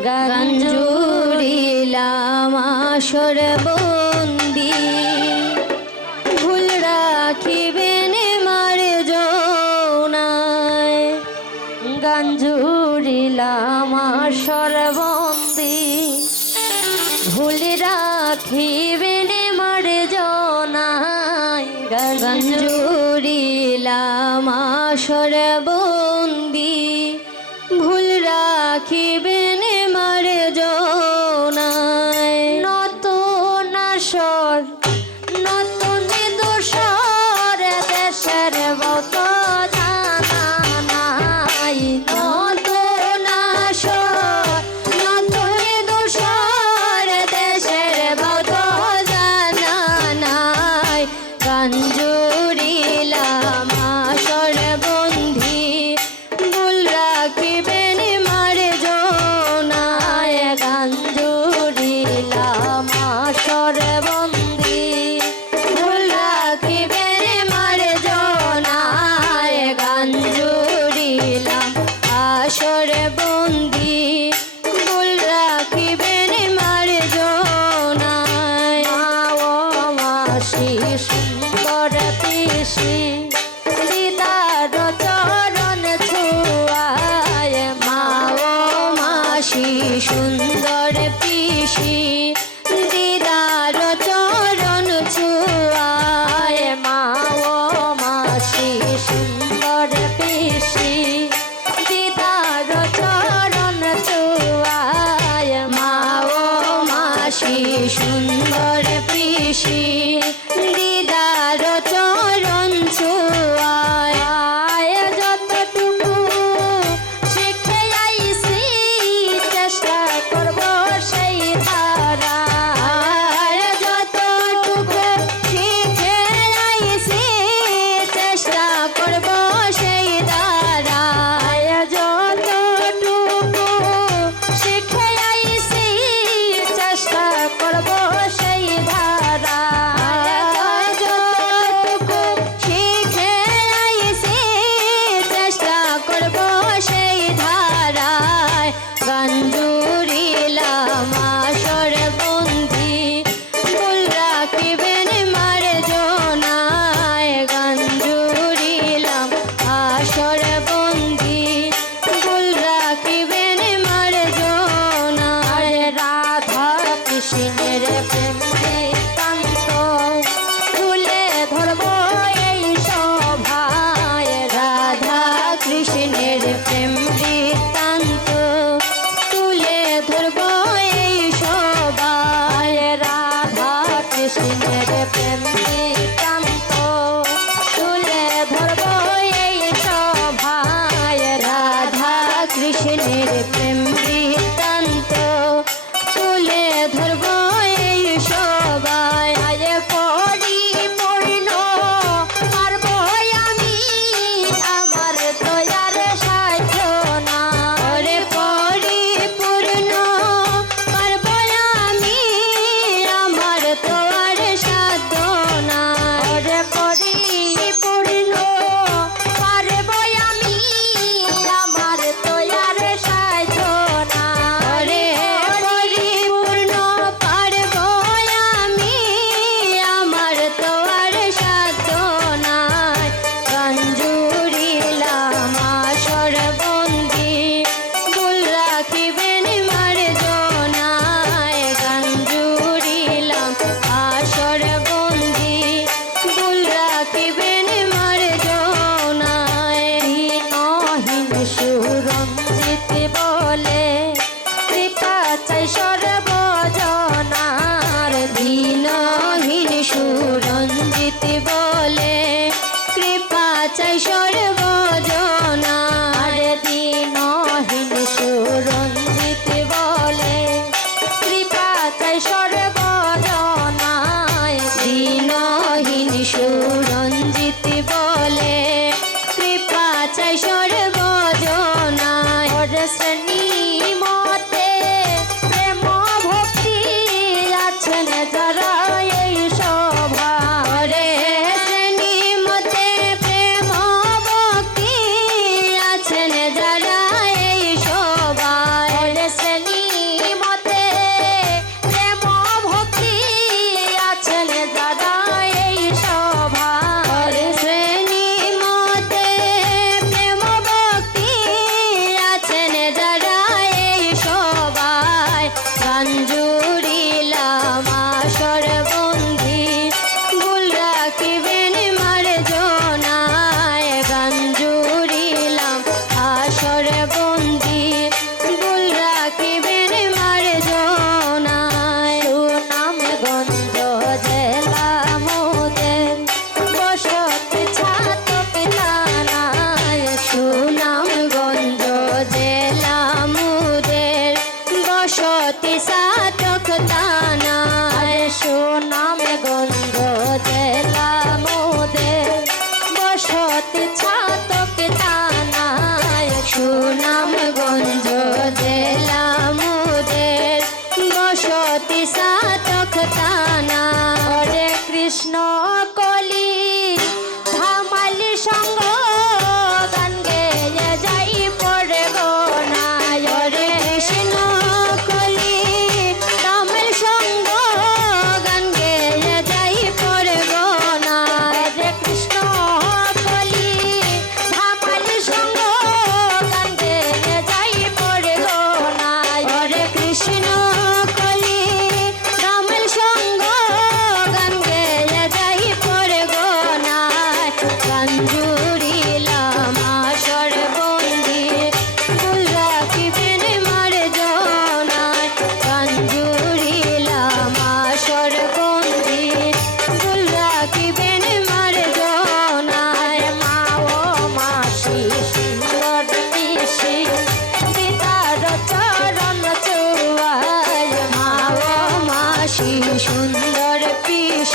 গান মা আসর বন্দি ভুল রাখিবেন মার যৌনায়। গান মা আসর বন্দি ভুল রাখিবেন মার যৌনায়। গান মা আসর about 也是。লীলাহীন সুরঞ্জিত বা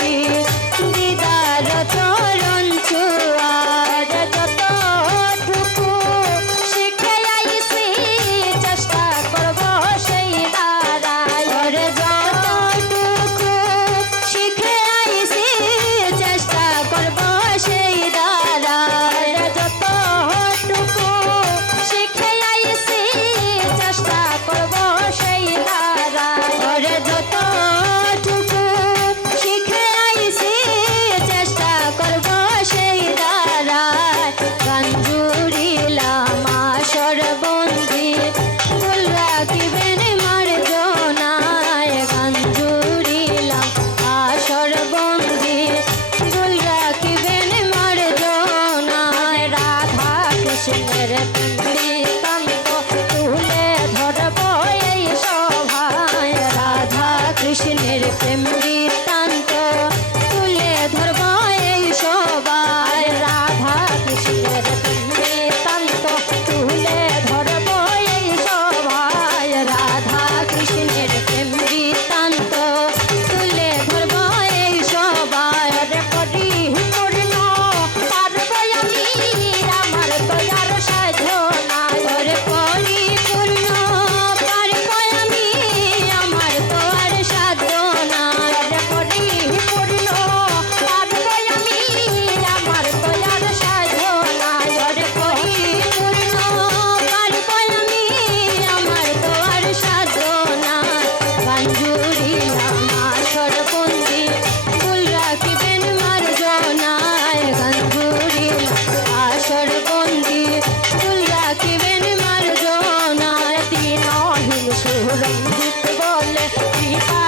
ищи. সুরঞ্জিত বলে কৃপা